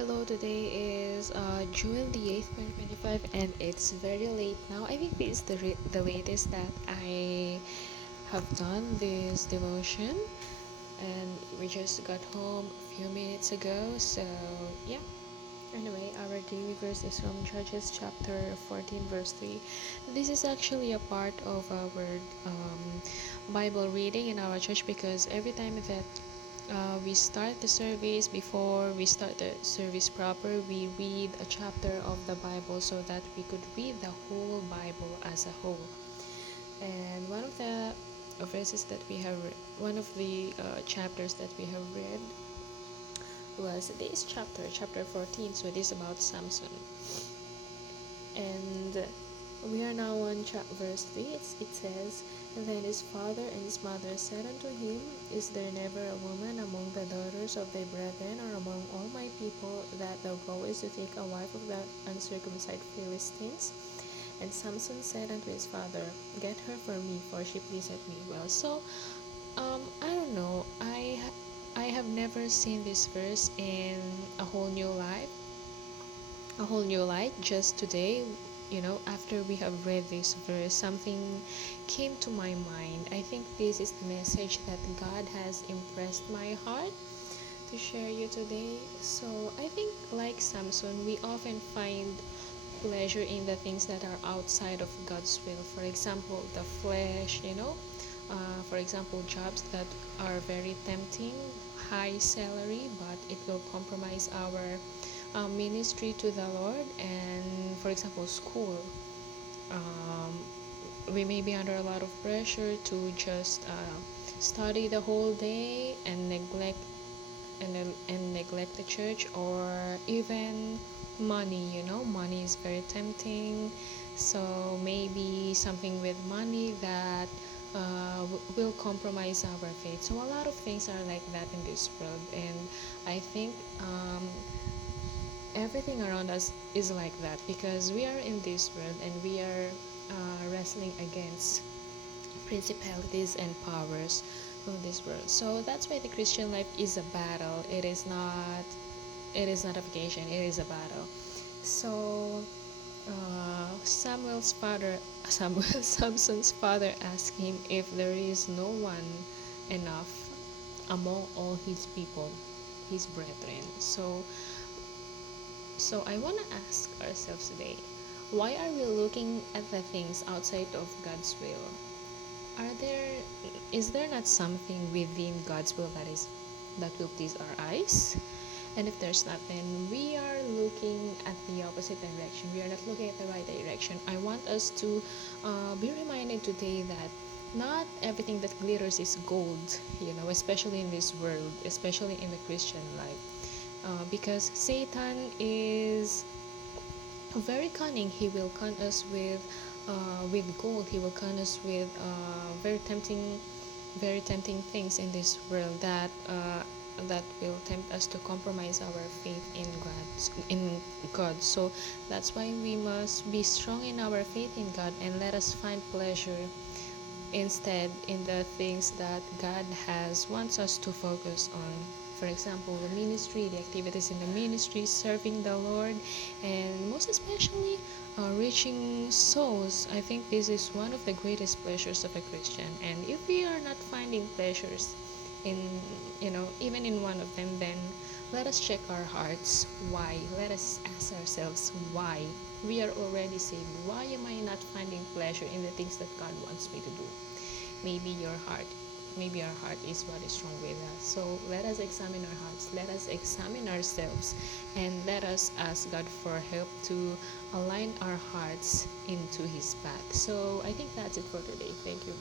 Hello, today is June the 8th, 2025, and it's very late now. I think this is the latest that I have done this devotion, and we just got home a few minutes ago. So, yeah. Anyway, our daily verse is from Judges chapter 14, verse 3. This is actually a part of our Bible reading in our church because every time that we start the service, before we start the service proper, we read a chapter of the Bible so that we could read the whole Bible as a whole. And one of the verses that we have one of the chapters that we have read was this chapter 14. So it is about Samson, and we are now on verse 3. It says, "And then his father and his mother said unto him, Is there never a woman among the daughters of thy brethren, or among all my people, that thou goest to take a wife of the uncircumcised Philistines? And Samson said unto his father, Get her for me, for she pleaseth me well." So, I don't know. I have never seen this verse in a whole new life, a whole new light. Just today, after we have read this verse, something came to my mind. I think this is the message that God has impressed my heart to share you today. So I think, like Samson, we often find pleasure in the things that are outside of God's will. For example, the flesh, for example, jobs that are very tempting, high salary, but it will compromise our ministry to the Lord. And for example, school, um, we may be under a lot of pressure to just study the whole day and neglect the church, or even money. Money is very tempting, so maybe something with money that will compromise our faith. So a lot of things are like that in this world, and I think everything around us is like that because we are in this world, and we are wrestling against principalities and powers of this world. So that's why the Christian life is a battle. It is not a vacation, it is a battle. So Samson's father asked him if there is no one enough among all his people, his brethren. So I want to ask ourselves today, why are we looking at the things outside of God's will? Is there not something within God's will that will please our eyes? And if there's not, then we are looking at the opposite direction. We are not looking at the right direction. I want us to be reminded today that not everything that glitters is gold, especially in this world, especially in the Christian life. Because Satan is very cunning. He will con us with gold. He will con us with very tempting things in this world that will tempt us to compromise our faith in God. So that's why we must be strong in our faith in God, and let us find pleasure instead in the things that God has wants us to focus on. For example, the ministry, the activities in the ministry, serving the Lord, and most especially reaching souls. I think this is one of the greatest pleasures of a Christian. And if we are not finding pleasures in, even in one of them, then let us check our hearts. Why? Let us ask ourselves why. We are already saved. Why am I not finding pleasure in the things that God wants me to do? Maybe our heart is what is wrong with us. So let us examine our hearts, let us examine ourselves, and let us ask God for help to align our hearts into His path. So I think that's it for today. Thank you.